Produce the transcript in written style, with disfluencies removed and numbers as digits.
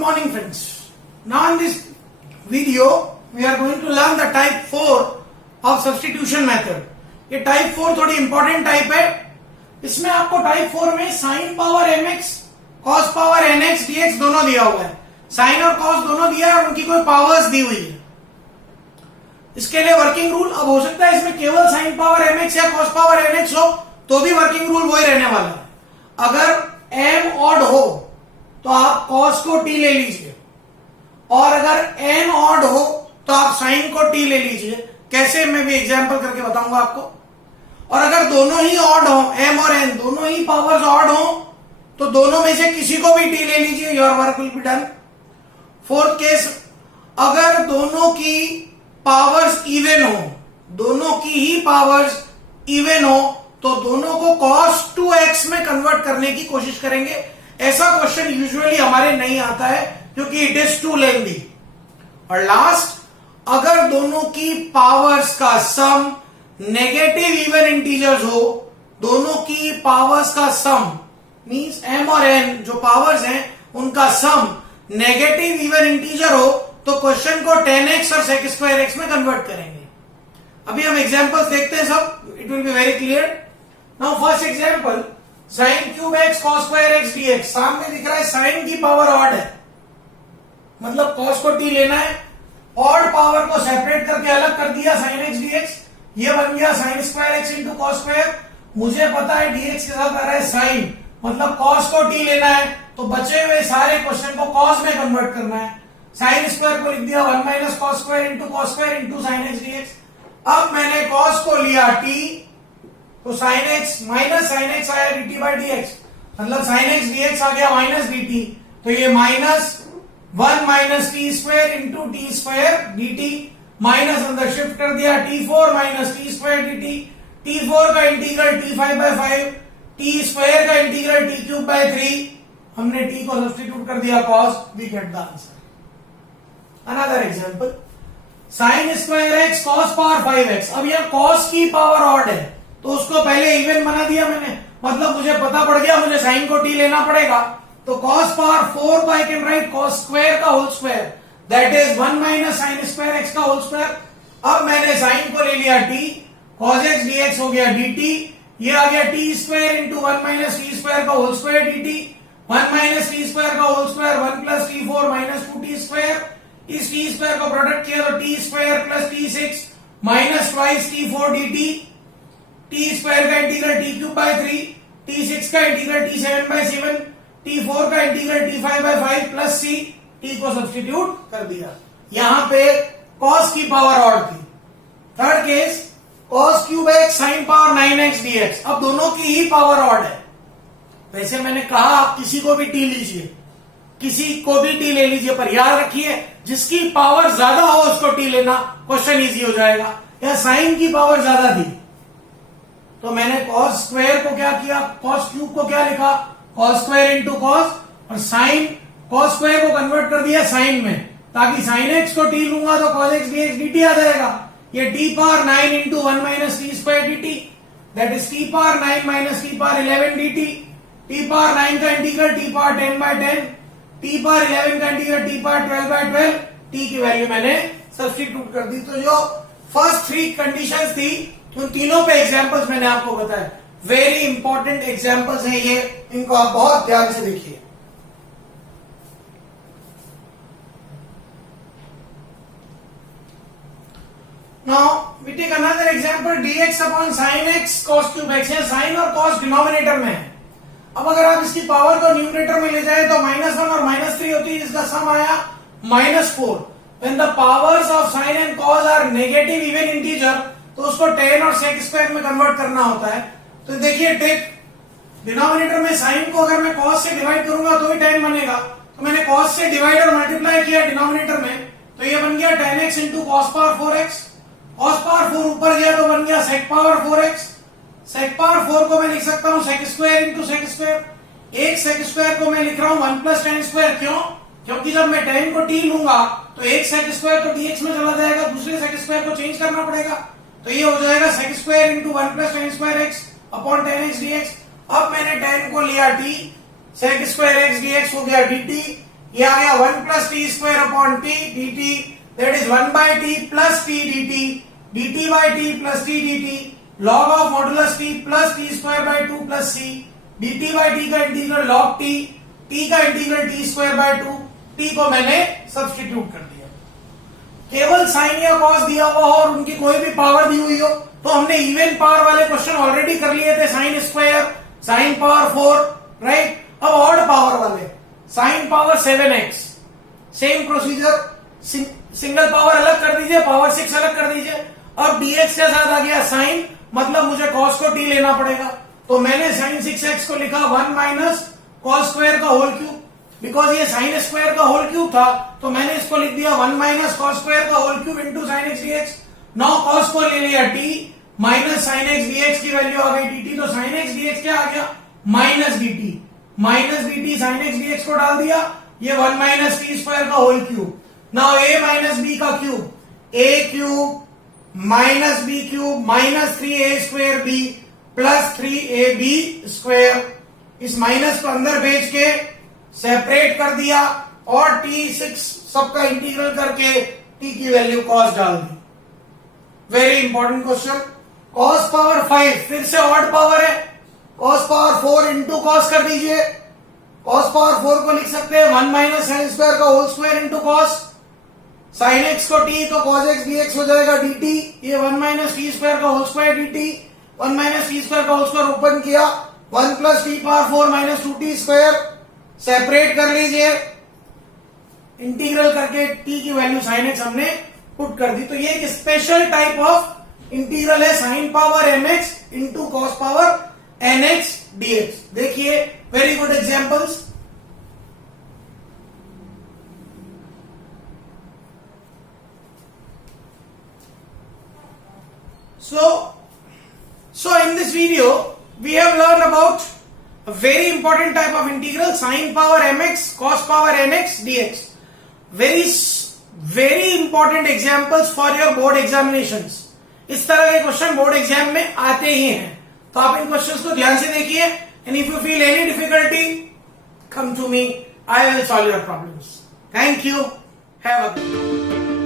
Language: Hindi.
morning friends. Now in this video we are going to learn the type 4 of substitution method. ये type 4 थोड़ी important type है. इसमें आपको type 4 में sin power mx, cos power nx, dx दोनों दिया हुआ है. sin और cos दोनों दिया है और उनकी कोई पावर्स दी हुई है. इसके लिए वर्किंग रूल अब हो सकता है इसमें केवल sin पावर mx या cos पावर nx हो तो भी वर्किंग रूल वही रहने वाला है. अगर m ऑड हो तो आप cos को t ले लीजिए और अगर n ऑड हो तो आप sin को t ले लीजिए. कैसे मैं भी एग्जांपल करके बताऊंगा आपको. और अगर दोनों ही ऑड हो, m और n दोनों ही पावर्स ऑड हो तो दोनों में से किसी को भी t ले लीजिए. Your work will be done. Fourth case, अगर दोनों की पावर्स इवन हो, दोनों की ही पावर्स इवन हो तो दोनों को cos 2x में कन्वर्ट करने की कोशिश करेंगे. ऐसा क्वेश्चन यूजुअली हमारे नहीं आता है क्योंकि इट इज टू लेंथी. और लास्ट, अगर दोनों की पावर्स का सम नेगेटिव इवन इंटीजर्स हो, दोनों की पावर्स का सम मींस m और n जो पावर्स हैं उनका सम नेगेटिव इवन इंटीजर हो तो क्वेश्चन को 10x और sec स्क्वायर x में कन्वर्ट करेंगे. अभी हम एग्जांपल्स देखते हैं सब. It will be very clear. Now first example, sin cube x cos square x dx. सामने दिख रहा है sin की पावर ऑड है, मतलब cos को t लेना है. ऑड पावर को सेपरेट करके अलग कर दिया sin x dx. ये बन गया sin square x into cos square. मुझे पता है dx के साथ आ रहा है sin, मतलब cos को t लेना है तो बचे हुए सारे क्वेश्चन को cos में कन्वर्ट करना है. sin स्क्वायर को लिख दिया 1 minus cos square into cos square into sin x dx. अब मैंने cos को लिया t तो sin x minus sin x आया dt बाई dx, मतलब sin x dx आ गया माइनस dt. तो ये minus 1 minus T square into T square dt minus अंदर शिफ्ट कर दिया t4 minus T square dt. t4 का integral t5 by 5, T square का इंटीग्रल t क्यूब बाई 3. हमने t को सब्स्टिट्यूट कर दिया cos, we get the answer. Another example, sin square x cos power 5x. अब यह cos की पावर ऑड है तो उसको पहले इवन बना दिया मैंने, मतलब मुझे पता पड़ गया मुझे sin को t लेना पड़ेगा. तो cos power 4 by can write cos square का whole square, that is 1 minus sin square x का होल स्क्वायर. अब मैंने sin को ले लिया t, cos x dx हो गया dt. ये आ गया t square into 1 minus T square का whole square dt. 1 minus T square का whole square 1 plus t4 minus 2t square. इस टी स्क्वायर को प्रोडक्ट किया तो t square plus t6 minus twice t4 dt. T square का integral t cube by 3, t6 का इंटीग्रल t7 बाई 7, t4 का integral t5 by 5 plus c. t को सब्स्टिट्यूट कर दिया. यहां पे cos की पावर ऑड थी. Third case, cos cube x sin power 9x dx. अब दोनों की ही पावर ऑड है. वैसे मैंने कहा आप किसी को भी t लीजिए, किसी को भी t ले लीजिए, पर याद रखिए जिसकी पावर ज्यादा हो उसको t लेना, क्वेश्चन इजी हो जाएगा. या sin की पावर ज्यादा थी तो मैंने cos स्क्वायर को क्या किया, cos क्यूब को क्या लिखा cos स्क्वायर इंटू cos, और sin cos स्क्वायर को कन्वर्ट कर दिया sin में, ताकि sin x को t लूंगा तो cos x dx dt आ जाएगा. ये t power 9 into 1 minus T square dt, that is t power 9 minus t power 11 dt. t power 9 का integral t power 10 by 10, t power 11 का integral t power 12 by 12. t की वैल्यू मैंने सब्स्टिट्यूट कर दी. तो जो फर्स्ट 3 कंडीशंस थी उन तीनों पे एग्जांपल्स मैंने आपको बताया. वेरी इंपॉर्टेंट एग्जांपल्स हैं ये, इनको आप बहुत ध्यान से देखिए. Now we take another example, dx upon sin x cos cube x. है sin और cos डिनोमिनेटर में है. अब अगर आप इसकी पावर को न्यूमरेटर में ले जाए तो -1 और -3 होती है, जिसका सम आया -4. When the powers of sin and cos are negative even integer तो उसको 10 और sec स्क्वायर में कन्वर्ट करना होता है. तो देखिए टेक, डिनोमिनेटर में sin को अगर मैं cos से डिवाइड करूंगा तो ही 10 बनेगा. तो मैंने cos से डिवाइड और मल्टीप्लाई किया डिनोमिनेटर में तो ये बन गया 10x into cos power 4x. cos power 4 ऊपर गया तो बन गया sec power 4x. sec power 4 को मैं लिख सकता हूं sec square into sec square. एक sec स्क्वायर को मैं लिख रहा हूं 1 प्लस tan स्क्वायर. क्यों? क्योंकि जब मैं tan को t लूंगा तो एक sec स्क्वायर तो dx में चला जाएगा, दूसरे sec स्क्वायर को चेंज करना पड़ेगा. तो ये हो जाएगा sec square into 1 plus tan square x upon tan x dx. अब मैंने tan को लिया t, sec square x dx हो गया dt. ये आ गया 1 plus T square upon T D T, that is 1 by T plus T D T, D T by T plus T D T, log of modulus T plus T square by 2 plus C, D T by T का इंटीग्रल लॉग टी का integral T square by 2, T को मैंने सब्सटीट्यूट कर दिया। केवल साइन या कॉस दिया हुआ हो और उनकी कोई भी पावर दी हुई हो तो हमने इवन पावर वाले क्वेश्चन ऑलरेडी कर लिए थे, sine square, sine power 4, right. अब ऑड पावर वाले, sine power 7x, same procedure, single power अलग कर दीजिए, पावर 6 अलग कर दीजिए। अब dx के साथ आ गया साइन, मतलब मुझे कॉस को t लेना पड़ेगा, तो मैंने साइन 6x को लिखा 1 माइनस कॉस स्क्वायर का होल क्यूब, बिकॉज ये साइन स्क्वायर का होल क्यूब था तो मैंने इसको लिख दिया 1 माइनस कॉस स्क्वायर का whole cube into sine x dx. Now cos को ले लिया t minus sine x dx की वैल्यू आ गई dt, तो साइन एक्स डीएक्स क्या आ गया minus dt sine x dx को डाल दिया, ये 1 माइनस टी स्क्वायर का whole cube. Now a minus b का cube, a cube minus b cube minus 3a square b plus 3ab square, इस माइनस को अंदर भेज के सेपरेट कर दिया और t6 सबका इंटीग्रल करके t की वैल्यू cos डाल दी। Very important question. cos power 5 फिर से ऑड पावर है, cos पावर 4 इंटू कॉस कर दीजिए, cos पावर 4 को लिख सकते हैं 1 माइनस साइन स्क्वायर का whole square into cos, sine x को t तो cos x dx हो जाएगा dt, ये 1 माइनस टी स्क्वायर का whole square dt, 1 minus T square का होल स्क्वायर ओपन किया, 1 plus T power 4 minus 2t square, separate कर लीजिए, इंटीग्रल करके t की वैल्यू साइन एक्स हमने पुट कर दी। तो ये एक स्पेशल टाइप ऑफ इंटीग्रल है, sine power mx into cos power nx dx। देखिए very good examples. So in this video we have learned about a very important type of integral, sin power mx cos power nx dx. Very important examples for your board examinations. इस तरह के क्वेश्चन बोर्ड एग्जाम में आते ही हैं, तो आप इन क्वेश्चंस को ध्यान से देखिए। And if you feel any difficulty come to me, I will solve your problems. Thank you. Have a good day.